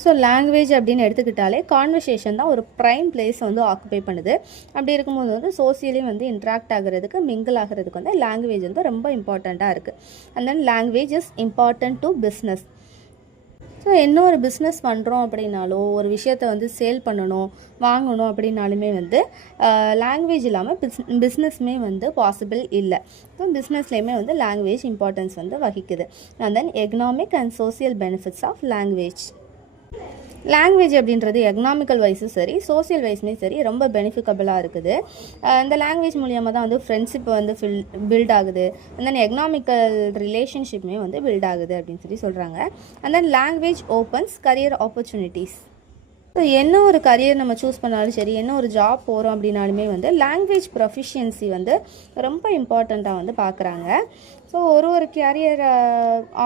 So language அப்படின்னு எடுத்துக்கிட்டாலே கான்வர்சேஷன் தான் ஒரு ப்ரைம் பிளேஸ் வந்து ஆக்குபை பண்ணுது. அப்படி இருக்கும்போது வந்து சோசியலையும் வந்து இன்ட்ராக்ட் ஆகிறதுக்கு, மிங்கிள் ஆகிறதுக்கு வந்து லாங்குவேஜ் வந்து ரொம்ப இம்பார்ட்டண்ட்டாக இருக்குது. And then language is important to business. So என்ன ஒரு பிஸ்னஸ் பண்ணுறோம் அப்படின்னாலோ, ஒரு விஷயத்தை வந்து சேல் பண்ணணும், வாங்கணும் அப்படின்னாலுமே வந்து லாங்குவேஜ் இல்லாமல் பிஸ்னஸ்மே வந்து பாசிபிள் இல்லை. ஸோ பிஸ்னஸ்லேயுமே வந்து லாங்குவேஜ் இம்பார்ட்டன்ஸ் வந்து வகிக்குது. And then economic and social benefits of language. Language அப்படின்றது எக்கனாமிக்கல் வைஸும் சரி, சோசியல் வைஸுமே சரி ரொம்ப பெனிஃபிக்கபிளாக இருக்குது. இந்த லாங்குவேஜ் மூலியமாக தான் வந்து ஃப்ரெண்ட்ஷிப் வந்து பில்ட் ஆகுது. அண்ட் தென் எக்கனாமிக்கல் ரிலேஷன்ஷிப்புமே வந்து பில்ட் ஆகுது அப்படின்னு சொல்கிறாங்க. And then language opens career opportunities. So என்ன ஒரு கரியர் நம்ம சூஸ் பண்ணாலும் சரி, என்ன ஒரு ஜாப் போகிறோம் அப்படின்னாலுமே வந்து லாங்குவேஜ் ப்ரொஃபிஷியன்சி வந்து ரொம்ப இம்பார்ட்டண்ட்டாக வந்து பார்க்குறாங்க. ஸோ ஒரு கேரியர்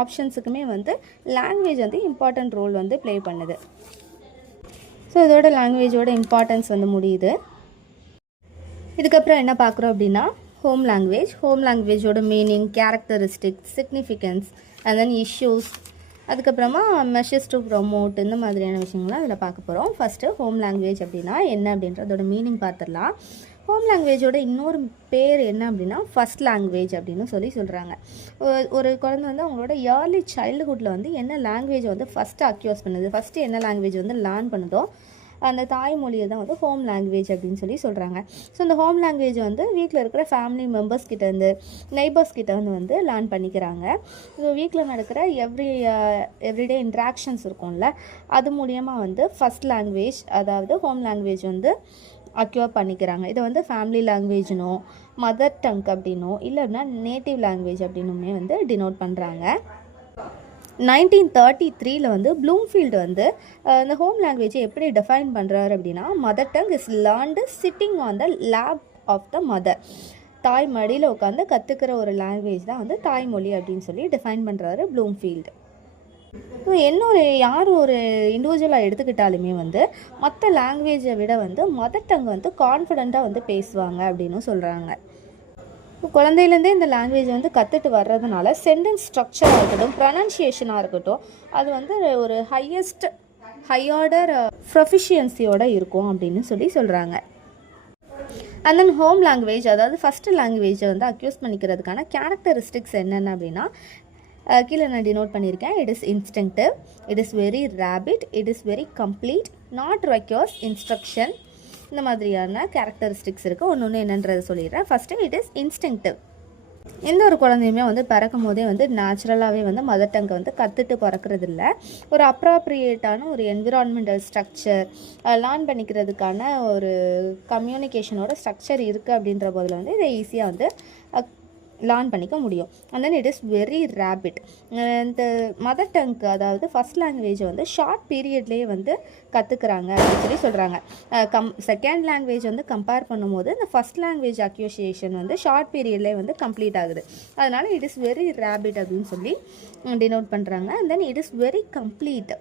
ஆப்ஷன்ஸுக்குமே வந்து லாங்குவேஜ் வந்து இம்பார்ட்டண்ட் ரோல் வந்து ப்ளே பண்ணுது. ஸோ இதோட லாங்குவேஜோட இம்பார்ட்டன்ஸ் வந்து முடியுது. இதுக்கப்புறம் என்ன பார்க்குறோம் அப்படின்னா ஹோம் லாங்குவேஜோட meaning, characteristics, significance, and then issues, அதுக்கப்புறமா மெஷர்ஸ் டு ப்ரொமோட், இந்த மாதிரியான விஷயங்கள்லாம் அதில் பார்க்க போகிறோம். ஃபஸ்ட்டு ஹோம் லாங்குவேஜ் அப்படின்னா என்ன அப்படின்றதோட மீனிங் பார்த்துடலாம். ஹோம் லாங்குவேஜோட இன்னொரு பேர் என்ன அப்படின்னா ஃபஸ்ட் லாங்குவேஜ் அப்படின்னு சொல்கிறாங்க. ஒரு குழந்தை வந்து அவங்களோட இயர்லி சைல்டுஹுட்டில் வந்து என்ன லாங்குவேஜை வந்து ஃபஸ்ட்டு அக்யூஸ் பண்ணுது, ஃபஸ்ட்டு என்ன லாங்குவேஜ் வந்து லேர்ன் பண்ணுதோ அந்த தாய்மொழியை தான் வந்து ஹோம் லாங்குவேஜ் அப்படின்னு சொல்கிறாங்க. ஸோ இந்த ஹோம் லாங்குவேஜ் வந்து வீட்டில் இருக்கிற ஃபேமிலி மெம்பர்ஸ் கிட்டேருந்து, நெய்பர்ஸ் கிட்டேருந்து வந்து லேர்ன் பண்ணிக்கிறாங்க. ஸோ வீட்டில் நடக்கிற எவ்ரிடே இன்ட்ராக்ஷன்ஸ் இருக்கும்ல, அது மூலியமாக வந்து ஃபஸ்ட் லாங்குவேஜ் அதாவது ஹோம் லாங்குவேஜ் வந்து அக்யூர் பண்ணிக்கிறாங்க. இதை வந்து ஃபேமிலி லாங்குவேஜ்னோ, மதர் டங் அப்படின்னோ, இல்லைன்னா நேட்டிவ் லாங்குவேஜ் அப்படின்னுமே வந்து டினோட் பண்ணுறாங்க. 1933 வந்து ப்ளூம்ஃபீல்டு வந்து இந்த ஹோம் லாங்குவேஜை எப்படி டிஃபைன் பண்ணுறாரு அப்படின்னா, mother tongue is learned sitting on the lap of the mother. தாய் மடியில் உட்காந்து கற்றுக்கிற ஒரு லாங்குவேஜ் தான் வந்து தாய்மொழி அப்படின்னு டிஃபைன் பண்ணுறாரு ப்ளூம்ஃபீல்டு. ஸோ யார் ஒரு இண்டிவிஜுவலாக எடுத்துக்கிட்டாலுமே வந்து மற்ற லாங்குவேஜை விட வந்து மதர் டங் வந்து கான்ஃபிடெண்ட்டாக வந்து பேசுவாங்க அப்படின்னு சொல்கிறாங்க. குழந்தையிலேருந்தே இந்த லாங்குவேஜ் வந்து கற்றுட்டு வர்றதுனால சென்டென்ஸ் ஸ்ட்ரக்சராக இருக்கட்டும், ப்ரொனன்சியேஷனாக இருக்கட்டும், அது வந்து ஒரு ஹை ஆர்டர் ப்ரொஃபிஷியன்சியோடு இருக்கும் அப்படின்னு சொல்கிறாங்க. அண்ட் தென் ஹோம் லாங்குவேஜ் அதாவது ஃபஸ்ட்டு லாங்குவேஜை வந்து அக்யூஸ் பண்ணிக்கிறதுக்கான கேரக்டரிஸ்டிக்ஸ் என்னென்ன அப்படின்னா கீழே நான் டினோட் பண்ணியிருக்கேன். It is instinctive, it is very rapid, it is very complete, not requires instruction. இந்த மாதிரியான கேரக்டரிஸ்டிக்ஸ் இருக்குது. ஒன்று என்னன்றது சொல்லிடுறேன். First it is instinctive. எந்த ஒரு குழந்தையுமே வந்து பிறக்கும் போதே வந்து நேச்சுரலாகவே வந்து மதர் டங்கை வந்து கற்றுட்டு பிறக்கிறது இல்லை. ஒரு அப்ராப்ரியேட்டான ஒரு என்விரான்மெண்டல் ஸ்ட்ரக்சர், லேர்ன் பண்ணிக்கிறதுக்கான ஒரு கம்யூனிகேஷனோட ஸ்ட்ரக்சர் இருக்குது அப்படின்ற போதில் வந்து இதை ஈஸியாக வந்து லேர்ன் பண்ணிக்க முடியும். And then it is very rapid. இந்த மதர் டங்க்கு, அதாவது ஃபஸ்ட் லாங்குவேஜை வந்து ஷார்ட் பீரியட்லேயே வந்து கற்றுக்குறாங்க அப்படின்னு சொல்கிறாங்க. செகண்ட் லாங்குவேஜ் வந்து கம்பேர் பண்ணும்போது இந்த ஃபஸ்ட் லாங்குவேஜ் அக்யூசியேஷன் வந்து ஷார்ட் பீரியட்லேயே வந்து கம்ப்ளீட் ஆகுது. அதனால் இட் இஸ் வெரி ரேபிட் அப்படின்னு சொல்லி டினோட் பண்ணுறாங்க. And then it is very complete.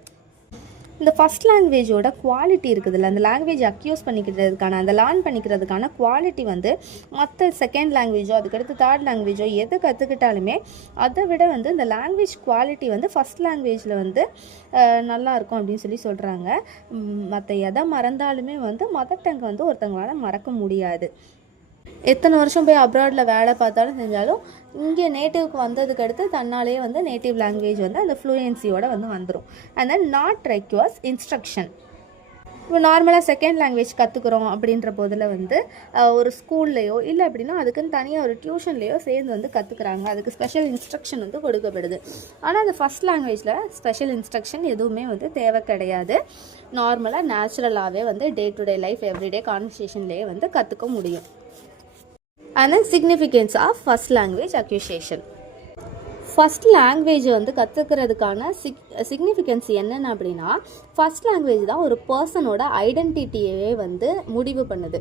இந்த ஃபஸ்ட் லாங்குவேஜோட குவாலிட்டி இருக்குதுல்ல, அந்த லாங்குவேஜ் அக்யூஸ் பண்ணிக்கிறதுக்கான, அந்த லேர்ன் பண்ணிக்கிறதுக்கான குவாலிட்டி வந்து மற்ற செகண்ட் லாங்குவேஜோ அதுக்கடுத்து தேர்ட் லாங்குவேஜோ எது கற்றுக்கிட்டாலுமே அதை விட வந்து இந்த லாங்குவேஜ் குவாலிட்டி வந்து ஃபஸ்ட் லாங்குவேஜில் வந்து நல்லாயிருக்கும் அப்படின்னு சொல்கிறாங்க. மற்ற எதை மறந்தாலுமே வந்து மதர் டங்கை வந்து ஒருத்தவங்களால் மறக்க முடியாது. எத்தனை வருஷம் போய் அப்ராடில் வேலை பார்த்தாலும் செஞ்சாலும் இங்கே நேட்டிவ்க்கு வந்ததுக்கு அடுத்து தன்னாலே வந்து நேட்டிவ் லாங்குவேஜ் வந்து அந்த ஃப்ளூயன்சியோடு வந்து வந்துடும். And then not requires instruction. இப்போ நார்மலாக செகண்ட் லாங்குவேஜ் கற்றுக்குறோம் அப்படின்ற போதில் வந்து ஒரு ஸ்கூல்லையோ இல்லை அப்படின்னா அதுக்குன்னு தனியாக ஒரு டியூஷன்லேயோ சேர்ந்து வந்து கற்றுக்குறாங்க. அதுக்கு ஸ்பெஷல் இன்ஸ்ட்ரக்ஷன் வந்து கொடுக்கப்படுது. ஆனால் அந்த ஃபஸ்ட் லாங்குவேஜில் ஸ்பெஷல் இன்ஸ்ட்ரக்ஷன் எதுவுமே வந்து தேவை கிடையாது. நார்மலாக நேச்சுரலாகவே வந்து day to day life everyday கான்வர்சேஷன்லேயே வந்து கற்றுக்க முடியும். And then significance of first language acquisition. First language வந்து கற்றுக்கிறதுக்கான சிக்னிஃபிகன்ஸ் என்னென்னு அப்படின்னா, ஃபஸ்ட் லாங்குவேஜ் தான் ஒரு பர்சனோட ஐடென்டிட்டியே வந்து முடிவு பண்ணுது.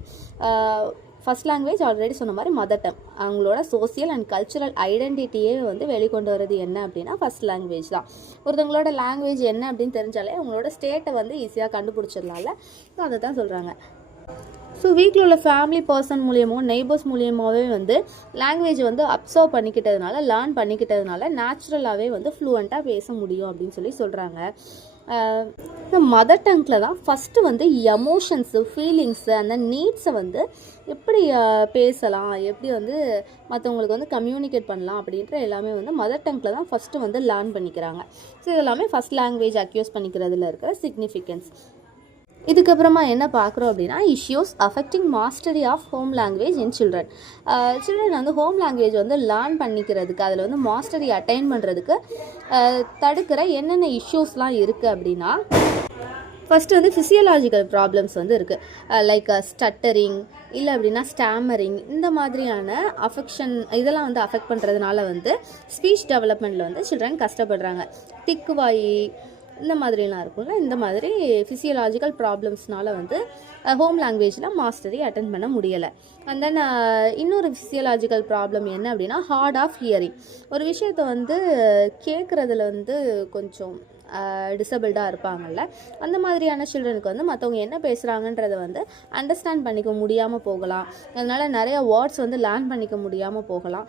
ஃபஸ்ட் லாங்குவேஜ் ஆல்ரெடி சொன்ன மாதிரி மதர் டங், அவங்களோட சோசியல் அண்ட் கல்ச்சுரல் ஐடென்டிட்டியே வந்து வெளிக்கொண்டு வர்றது என்ன அப்படின்னா ஃபஸ்ட் லாங்குவேஜ் தான். ஒருத்தவங்களோட லாங்குவேஜ் என்ன அப்படின்னு தெரிஞ்சாலே அவங்களோட ஸ்டேட்டை வந்து ஈஸியாக கண்டுபிடிச்சிடலாம்ல. ஸோ அதை தான் சொல்கிறாங்க. ஸோ வீட்டில் உள்ள ஃபேமிலி பர்சன் மூலியமோ நெய்பர்ஸ் மூலியமாகவே வந்து லாங்குவேஜ் வந்து அப்சர்வ் பண்ணிக்கிட்டதுனால, லேர்ன் பண்ணிக்கிட்டதுனால நேச்சுரலாகவே வந்து ஃப்ளூவெண்ட்டாக பேச முடியும் அப்படின்னு சொல்கிறாங்க. இந்த மதர் டங்கில் தான் ஃபஸ்ட்டு வந்து எமோஷன்ஸு, ஃபீலிங்ஸு, அந்த நீட்ஸை வந்து எப்படி பேசலாம், எப்படி வந்து மற்றவங்களுக்கு வந்து கம்யூனிகேட் பண்ணலாம் அப்படின்ற எல்லாமே வந்து மதர் டங்கில் தான் ஃபஸ்ட்டு வந்து லேர்ன் பண்ணிக்கிறாங்க. ஸோ இதெல்லாமே ஃபஸ்ட் லாங்குவேஜ் அக்யூஸ் பண்ணிக்கிறதுல இருக்கிற சிக்னிஃபிகன்ஸ். இதுக்கப்புறமா என்ன பார்க்குறோம் அப்படின்னா, issues affecting mastery of home language in children. Children வந்து ஹோம் லாங்குவேஜ் வந்து லேர்ன் பண்ணிக்கிறதுக்கு, அதில் வந்து மாஸ்டரி அட்டைன் பண்ணுறதுக்கு தடுக்கிற என்னென்ன இஷ்யூஸ்லாம் இருக்குது அப்படின்னா, ஃபஸ்ட்டு வந்து ஃபிசியலாஜிக்கல் ப்ராப்ளம்ஸ் வந்து இருக்குது. லைக் ஸ்டட்டரிங் இல்லை அப்படின்னா ஸ்டாமரிங், இந்த மாதிரியான அஃபெக்ஷன் இதெல்லாம் வந்து அஃபெக்ட் பண்ணுறதுனால வந்து ஸ்பீச் டெவலப்மெண்ட்டில் வந்து சில்ட்ரன் கஷ்டப்படுறாங்க. திக்குவாயி இந்த மாதிரிலாம் இருக்கும்ல, இந்த மாதிரி ஃபிசியலாஜிக்கல் ப்ராப்ளம்ஸ்னால வந்து ஹோம் லாங்குவேஜில் மாஸ்டரி அட்டன் பண்ண முடியலை. அண்ட் தென் இன்னொரு ஃபிசியலாஜிக்கல் ப்ராப்ளம் என்ன அப்படின்னா, ஹார்ட் ஆஃப் ஹியரிங். ஒரு விஷயத்தை வந்து கேட்குறதுல வந்து கொஞ்சம் டிசபிள்டாக இருப்பாங்கள்ல, அந்த மாதிரியான சில்ட்ரனுக்கு வந்து மற்றவங்க என்ன பேசுகிறாங்கன்றதை வந்து அண்டர்ஸ்டாண்ட் பண்ணிக்க முடியாமல் போகலாம். அதனால் நிறைய வேர்ட்ஸ் வந்து லேர்ன் பண்ணிக்க முடியாமல் போகலாம்.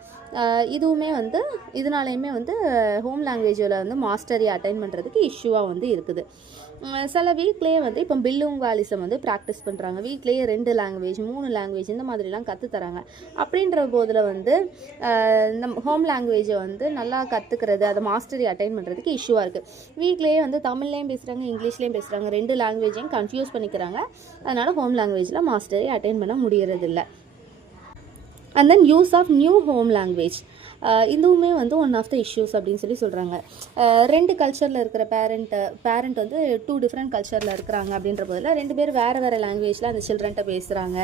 இதுவுமே வந்து இதனாலையுமே வந்து ஹோம் லாங்குவேஜில் வந்து மாஸ்டரி அட்டைன் பண்ணுறதுக்கு இஷ்யூவாக வந்து இருக்குது. சில வீக்லேயே வந்து இப்போ பில்லிங்குவலிசம் வந்து ப்ராக்டிஸ் பண்ணுறாங்க. வீக்லேயே 2 லாங்குவேஜ் 3 லாங்குவேஜ் இந்த மாதிரிலாம் கற்றுத்தராங்க. அப்படின்ற போதில் வந்து நம்ம ஹோம் லாங்குவேஜை வந்து நல்லா கற்றுக்கிறது, அதை மாஸ்டரி அட்டைன் பண்ணுறதுக்கு இஷ்யூவாக இருக்குது. வீக்லேயே வந்து தமிழ்லேயும் பேசுகிறாங்க, இங்கிலீஷ்லேயும் பேசுகிறாங்க, 2 லாங்குவேஜையும் கன்ஃபியூஸ் பண்ணிக்கிறாங்க. அதனால் ஹோம் லாங்குவேஜில் மாஸ்டரி அட்டைன் பண்ண முடியறதில்ல. And then use of new home language, இதுவுமே வந்து ஒன் ஆஃப் த இஷ்யூஸ் அப்படின்னு சொல்கிறாங்க. 2 கல்ச்சரில் இருக்கிற பேரண்ட் வந்து 2 டிஃப்ரெண்ட் கல்ச்சரில் இருக்கிறாங்க அப்படின்ற போதில் 2 பேர் வேறு லாங்குவேஜில் அந்த சில்ட்ரன்ட்ட பேசுகிறாங்க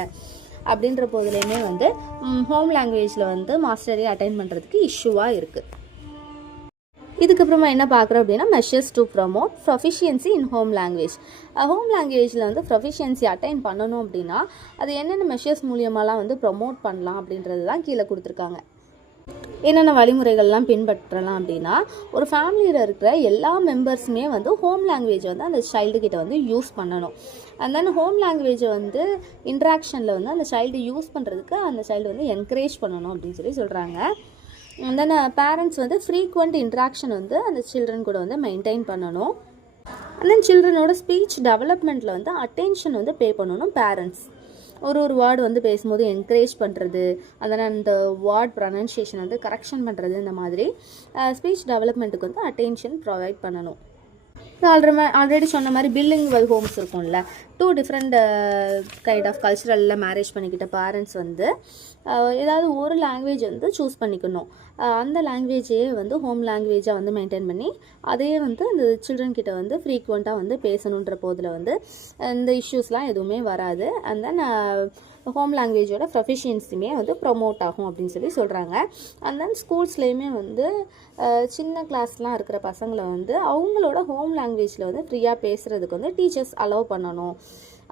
அப்படின்ற போதுலேயுமே வந்து ஹோம் லாங்குவேஜில் வந்து மாஸ்டரி அட்டைன் பண்ணுறதுக்கு இஷ்யூவாக இருக்குது. இதுக்கப்புறமா என்ன பார்க்குறோம் அப்படின்னா, measures to promote proficiency in home language. Home லாங்குவேஜில் வந்து ப்ரொஃபிஷியன்சி அட்டைன் பண்ணணும் அப்படின்னா அது என்னென்ன மெஷர்ஸ் மூலியமாலாம் வந்து ப்ரமோட் பண்ணலாம் அப்படின்றது தான் கீழே கொடுத்துருக்காங்க. என்னென்ன வழிமுறைகள்லாம் பின்பற்றலாம் அப்படின்னா, ஒரு ஃபேமிலியில் இருக்கிற எல்லா மெம்பர்ஸுமே வந்து ஹோம் லாங்குவேஜ் வந்து அந்த சைல்டுக்கிட்ட வந்து யூஸ் பண்ணணும். அண்ட் தென் ஹோம் லாங்குவேஜை வந்து இன்ட்ராக்ஷனில் வந்து அந்த சைல்டு யூஸ் பண்ணுறதுக்கு அந்த சைல்டு வந்து என்கரேஜ் பண்ணணும் அப்படின்னு சொல்கிறாங்க. அண்ட் தென் பேரண்ட்ஸ் வந்து ஃப்ரீக்வெண்ட் இன்ட்ராக்ஷன் வந்து அந்த சில்ட்ரன் கூட வந்து மெயின்டைன் பண்ணணும். அண்ட் தென் சில்ட்ரனோட ஸ்பீச் டெவலப்மெண்ட்டில் வந்து அட்டென்ஷன் வந்து பே பண்ணணும் பேரண்ட்ஸ். ஒரு வேர்டு வந்து பேசும்போது என்கரேஜ் பண்ணுறது, அதனால் அந்த வேர்ட் ப்ரொனன்சியேஷன் வந்து கரெக்ஷன் பண்ணுறது, இந்த மாதிரி ஸ்பீச் டெவலப்மெண்ட்டுக்கு வந்து அட்டென்ஷன் ப்ரொவைட் பண்ணணும். ஆல்ரெடி சொன்ன மாதிரி பில்லிங்குவல் ஹோம்ஸ் இருக்கும்ல, 2 டிஃப்ரெண்ட் கைண்ட் ஆஃப் கல்ச்சுரலில் மேரேஜ் பண்ணிக்கிட்ட பேரண்ட்ஸ் வந்து ஏதாவது ஒரு லாங்குவேஜ் வந்து சூஸ் பண்ணிக்கணும். அந்த லாங்குவேஜையே வந்து ஹோம் லாங்குவேஜாக வந்து மெயின்டைன் பண்ணி அதையே வந்து அந்த சில்ட்ரன் கிட்ட வந்து ஃப்ரீக்வெண்ட்டாக வந்து பேசணுன்ற போதில் வந்து இந்த இஷ்யூஸ்லாம் எதுவுமே வராது. அண்ட் தென் ஹோம் லாங்குவேஜோட ப்ரொஃபிஷியன்சியுமே வந்து ப்ரொமோட் ஆகும் அப்படின்னு சொல்லி சொல்கிறாங்க. அண்ட் தென் ஸ்கூல்ஸ்லேயுமே வந்து சின்ன கிளாஸ்லாம் இருக்கிற பசங்களை வந்து அவங்களோட ஹோம் லாங்குவேஜில் வந்து ஃப்ரீயாக பேசுகிறதுக்கு வந்து டீச்சர்ஸ் அலோவ் பண்ணணும்.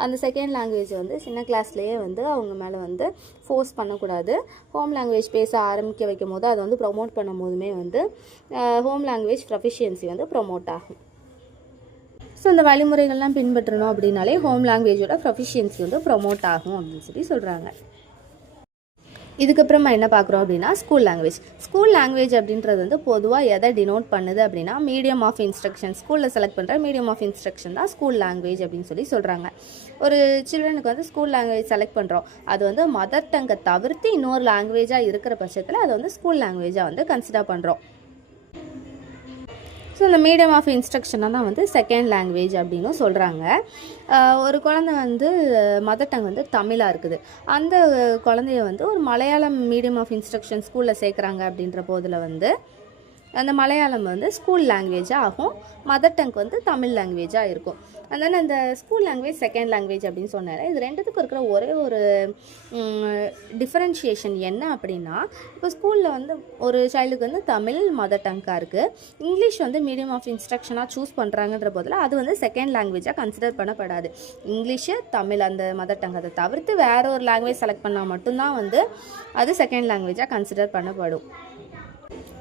அந்த செகண்ட் லாங்குவேஜ் வந்து சின்ன கிளாஸ்லேயே வந்து அவங்க மேலே வந்து ஃபோர்ஸ் பண்ணக்கூடாது. ஹோம் லாங்குவேஜ் பேச ஆரம்பிக்க வைக்கும் போது அதை வந்து ப்ரொமோட் பண்ணும் போதுமே வந்து ஹோம் லாங்குவேஜ் ப்ரொஃபிஷியன்சி வந்து ப்ரொமோட் ஆகும். ஸோ இந்த வழிமுறைகள்லாம் பின்பற்றணும் அப்படின்னாலே ஹோம் லாங்குவேஜோட ப்ரொஃபிஷியன்சி வந்து ப்ரொமோட் ஆகும் அப்படின்னு சொல்லி சொல்கிறாங்க. இதுக்கப்புறமா என்ன பார்க்குறோம் அப்படின்னா ஸ்கூல் லாங்குவேஜ். ஸ்கூல் லாங்குவேஜ் அப்படின்றது வந்து பொதுவாக எதை டினோட் பண்ணுது அப்படின்னா மீடியம் ஆஃப் இன்ஸ்ட்ரக்ஷன். ஸ்கூலில் செலக்ட் பண்ணுற மீடியம் ஆஃப் இன்ஸ்ட்ரக்ஷன் தான் ஸ்கூல் லாங்குவேஜ் அப்படின்னு சொல்லி சொல்கிறாங்க. ஒரு சில்ட்ரனுக்கு வந்து ஸ்கூல் லாங்குவேஜ் செலக்ட் பண்ணுறோம், அது வந்து மதர் டங்கை தவிர்த்து இன்னொரு லாங்குவேஜாக இருக்கிற பட்சத்தில் அதை வந்து ஸ்கூல் லாங்குவேஜாக வந்து கன்சிடர் பண்ணுறோம். ஸோ இந்த மீடியம் ஆஃப் இன்ஸ்ட்ரக்ஷனாக தான் வந்து செகண்ட் லாங்குவேஜ் அப்படின்னு சொல்கிறாங்க. ஒரு குழந்தை வந்து மதர் டங் வந்து தமிழாக இருக்குது, அந்த குழந்தைய வந்து ஒரு மலையாளம் மீடியம் ஆஃப் இன்ஸ்ட்ரக்ஷன் ஸ்கூலில் சேர்க்குறாங்க அப்படின்ற போதில் வந்து அந்த மலையாளம் வந்து ஸ்கூல் லாங்குவேஜாக ஆகும், மதர் டங் வந்து தமிழ் லாங்குவேஜாக இருக்கும். அதனால் அந்த ஸ்கூல் லாங்குவேஜ் செகண்ட் லாங்குவேஜ் அப்படின்னு சொன்னால இது ரெண்டுத்துக்கும் இருக்கிற ஒரே ஒரு டிஃப்ரென்ஷியேஷன் என்ன அப்படின்னா, இப்போ ஸ்கூலில் வந்து ஒரு சைல்டுக்கு வந்து தமிழ் மதர் டங்காக இருக்குது, இங்கிலீஷ் வந்து மீடியம் ஆஃப் இன்ஸ்ட்ரக்ஷனாக சூஸ் பண்ணுறாங்கன்ற போதில் அது வந்து செகண்ட் லாங்குவேஜாக கன்சிடர் பண்ணப்படாது. இங்கிலீஷு தமிழ் அந்த மதர் டங் அதை தவிர்த்து வேறு ஒரு லாங்குவேஜ் செலக்ட் பண்ணால் மட்டும்தான் வந்து அது செகண்ட் லாங்குவேஜாக கன்சிடர் பண்ணப்படும்.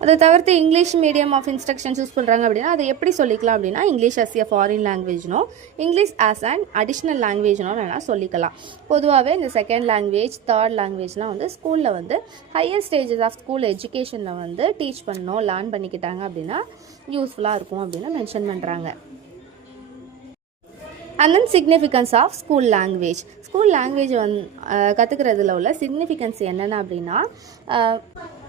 அதை தவிர்த்து English medium of instruction choose பண்ணுறாங்க அப்படின்னா அதை எப்படி சொல்லிக்கலாம் அப்படின்னா இங்கிலீஷ் ஆஸ் எ ஃபாரின் லாங்குவேஜ்னோ இங்கிலீஷ் ஆஸ் அண்ட் அடிஷ்னல் லாங்குவேஜ்னோ வேணால் சொல்லிக்கலாம். பொதுவாகவே இந்த செகண்ட் லாங்குவேஜ் தேர்ட் லாங்குவேஜ்லாம் வந்து ஸ்கூலில் வந்து ஹையர் ஸ்டேஜஸ் ஆஃப் ஸ்கூல் எஜுகேஷனில் வந்து டீச் பண்ணணும், லேர்ன் பண்ணிக்கிட்டாங்க அப்படின்னா யூஸ்ஃபுல்லாக இருக்கும் அப்படின்னு மென்ஷன் பண்ணுறாங்க. And then significance of school language. School language கற்றுக்கிறதுல உள்ள சிக்னிஃபிகன்ஸ் என்னென்ன அப்படின்னா,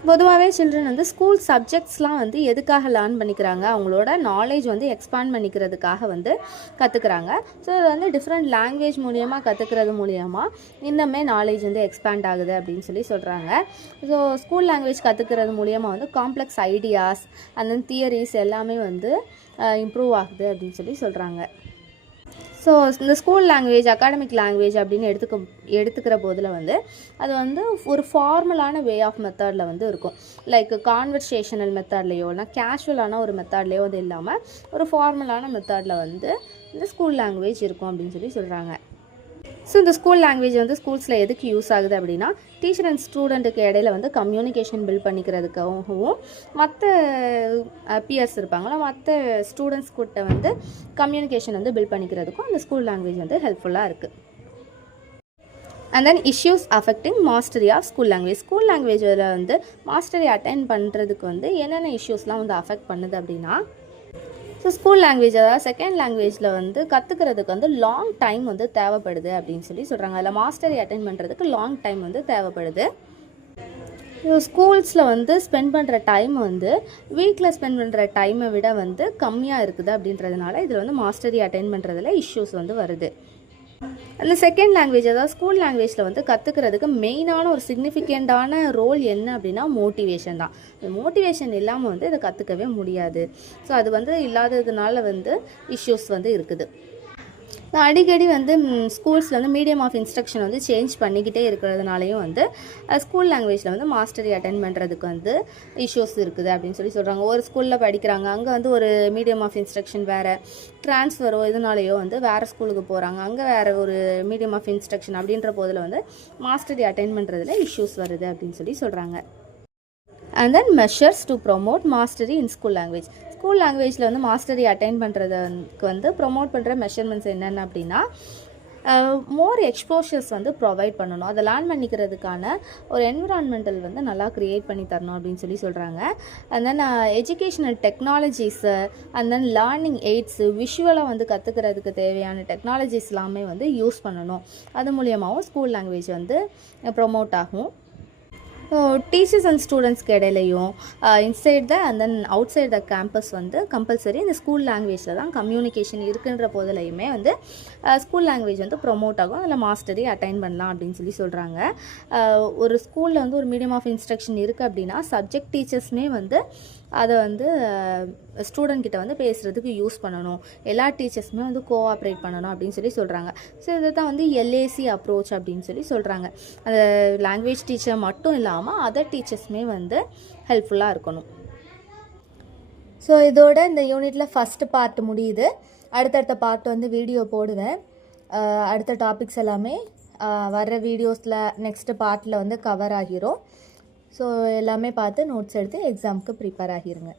பொதுவாகவே சில்ட்ரன் வந்து ஸ்கூல் சப்ஜெக்ட்ஸ்லாம் வந்து எதுக்காக லேர்ன் பண்ணிக்கிறாங்க, அவங்களோட நாலேஜ் வந்து எக்ஸ்பேண்ட் பண்ணிக்கிறதுக்காக வந்து கற்றுக்குறாங்க. ஸோ அது வந்து டிஃப்ரெண்ட் லாங்குவேஜ் மூலியமாக கற்றுக்கிறது மூலியமாக இன்னுமே நாலேஜ் வந்து எக்ஸ்பேண்ட் ஆகுது அப்படின்னு சொல்லி சொல்கிறாங்க. ஸோ ஸ்கூல் லாங்குவேஜ் கற்றுக்கிறது மூலியமாக வந்து complex ideas and then theories எல்லாமே வந்து இம்ப்ரூவ் ஆகுது அப்படின்னு சொல்லி சொல்கிறாங்க. ஸோ இந்த ஸ்கூல் லாங்குவேஜ் அகாடமிக் லாங்குவேஜ் அப்படின்னு எடுத்துக்கிற போதில் வந்து அது வந்து ஒரு ஃபார்மலான வே ஆஃப் மெத்தடில் வந்து இருக்கும். லைக் கான்வர்சேஷனல் மெத்தட்லேயோ இல்லை கேஷுவலான ஒரு மெத்தட்லேயோ வந்து இல்லாமல் ஒரு ஃபார்மலான மெத்தடில் வந்து இந்த ஸ்கூல் லாங்குவேஜ் இருக்கும் அப்படின்னு சொல்லி சொல்கிறாங்க. ஸோ இந்த ஸ்கூல் லாங்குவேஜ் வந்து ஸ்கூல்ஸில் எதுக்கு யூஸ் ஆகுது அப்படின்னா டீச்சர் அண்ட் ஸ்டூடெண்ட்டுக்கு இடையில வந்து கம்யூனிகேஷன் பில்ட் பண்ணிக்கிறதுக்காகவும் மற்ற பியர்ஸ் இருப்பாங்களா மற்ற ஸ்டூடெண்ட்ஸ் கிட்ட வந்து கம்யூனிகேஷன் வந்து பில்ட் பண்ணிக்கிறதுக்கும் அந்த ஸ்கூல் லாங்குவேஜ் வந்து ஹெல்ப்ஃபுல்லாக இருக்குது. And then issues affecting mastery of school language. School லாங்குவேஜில் வந்து மாஸ்டரி அட்டைன் பண்ணுறதுக்கு வந்து என்னென்ன இஷ்யூஸ்லாம் வந்து அஃபெக்ட் பண்ணுது அப்படின்னா, ஸோ ஸ்கூல் லாங்குவேஜ் அதாவது செகண்ட் லாங்குவேஜில் வந்து கற்றுக்கிறதுக்கு வந்து லாங் டைம் வந்து தேவைப்படுது அப்படின்னு சொல்லி சொல்கிறாங்க. அதில் மாஸ்டரி அட்டைன் பண்ணுறதுக்கு லாங் டைம் வந்து தேவைப்படுது. ஸ்கூல்ஸில் வந்து ஸ்பெண்ட் பண்ணுற டைம் வந்து வீட்டில் ஸ்பெண்ட் பண்ணுற டைமை விட வந்து கம்மியாக இருக்குது அப்படின்றதுனால இதில் வந்து மாஸ்டரி அட்டைன் பண்ணுறதுல இஷ்யூஸ் வந்து வருது. அந்த செகண்ட் லாங்குவேஜ் அதாவது ஸ்கூல் லாங்குவேஜில் வந்து கற்றுக்கிறதுக்கு மெயினான ஒரு சிக்னிஃபிகண்ட்டான ரோல் என்ன அப்படின்னா மோட்டிவேஷன் தான். மோட்டிவேஷன் இல்லாமல் வந்து இதை கற்றுக்கவே முடியாது. ஸோ அது வந்து இல்லாததுனால வந்து இஷ்யூஸ் வந்து இருக்குது. அடிக்கடி வந்து ஸ்கூல்ஸில் வந்து மீடியம் ஆஃப் இன்ஸ்ட்ரக்ஷன் வந்து சேஞ்ச் பண்ணிக்கிட்டே இருக்கிறதுனாலையும் வந்து ஸ்கூல் லாங்குவேஜில் வந்து மாஸ்டரி அட்டைன் பண்ணுறதுக்கு வந்து இஷ்யூஸ் இருக்குது அப்படின்னு சொல்லி சொல்கிறாங்க. ஒரு ஸ்கூலில் படிக்கிறாங்க, அங்கே வந்து ஒரு மீடியம் ஆஃப் இன்ஸ்ட்ரக்ஷன் வேறு, ட்ரான்ஸ்ஃபரோ இதனாலேயோ வந்து வேறு ஸ்கூலுக்கு போகிறாங்க, அங்கே வேறு ஒரு மீடியம் ஆஃப் இன்ஸ்ட்ரக்ஷன் அப்படின்ற போதில் வந்து மாஸ்டரி அட்டைன் பண்ணுறதுல இஷ்யூஸ் வருது அப்படின்னு சொல்லி சொல்கிறாங்க. And then measures to promote mastery in school language. School லாங்குவேஜில் வந்து மாஸ்டரி அட்டைன் பண்ணுறதுக்கு வந்து ப்ரொமோட் பண்ணுற மெஷர்மெண்ட்ஸ் என்னென்ன அப்படின்னா, மோர் எக்ஸ்போஷர்ஸ் வந்து ப்ரொவைட் பண்ணணும், அதை லேர்ன் பண்ணிக்கிறதுக்கான ஒரு என்விரான்மெண்டல் வந்து நல்லா க்ரியேட் பண்ணி தரணும் அப்படின்னு சொல்லி சொல்கிறாங்க. And then educational technologies and then learning aids விஷுவலாக வந்து கற்றுக்கிறதுக்கு தேவையான டெக்னாலஜிஸ் எல்லாமே வந்து யூஸ் பண்ணணும். அது மூலியமாகவும் ஸ்கூல் லாங்குவேஜ் வந்து ப்ரொமோட் ஆகும். டீச்சர்ஸ் அண்ட் ஸ்டூடெண்ட்ஸ்க்கு இடையிலையும் inside the and then outside the campus வந்து கம்பல்சரி இந்த ஸ்கூல் லாங்குவேஜில் தான் கம்யூனிகேஷன் இருக்குன்ற போதிலையுமே வந்து ஸ்கூல் லாங்குவேஜ் வந்து ப்ரொமோட் ஆகும், அதில் மாஸ்டரி அட்டைன் பண்ணலாம் அப்படின்னு சொல்கிறாங்க. ஒரு ஸ்கூலில் வந்து ஒரு மீடியம் ஆஃப் இன்ஸ்ட்ரக்ஷன் இருக்குது அப்படின்னா சப்ஜெக்ட் டீச்சர்ஸுமே வந்து அதை வந்து ஸ்டூடெண்ட் கிட்ட வந்து பேசுகிறதுக்கு யூஸ் பண்ணணும், எல்லா டீச்சர்ஸுமே வந்து கோஆப்ரேட் பண்ணணும் அப்படின்னு சொல்கிறாங்க. ஸோ இதை தான் வந்து எல்ஏசி அப்ரோச் அப்படின்னு சொல்கிறாங்க. அந்த லாங்குவேஜ் டீச்சர் மட்டும் இல்லாமல் அதர் டீச்சர்ஸுமே வந்து ஹெல்ப்ஃபுல்லாக இருக்கணும். ஸோ இதோட இந்த யூனிட்டில் ஃபஸ்ட்டு பார்ட் முடியுது. அடுத்தடுத்த பார்ட் வந்து வீடியோ போடுவேன். அடுத்த டாபிக்ஸ் எல்லாமே வர்ற வீடியோஸில் நெக்ஸ்ட்டு பார்ட்டில் வந்து கவர் ஆகிரும். ஸோ எல்லாமே பார்த்து நோட்ஸ் எடுத்து எக்ஸாமுக்கு ப்ரிப்பேர் ஆகிருங்க.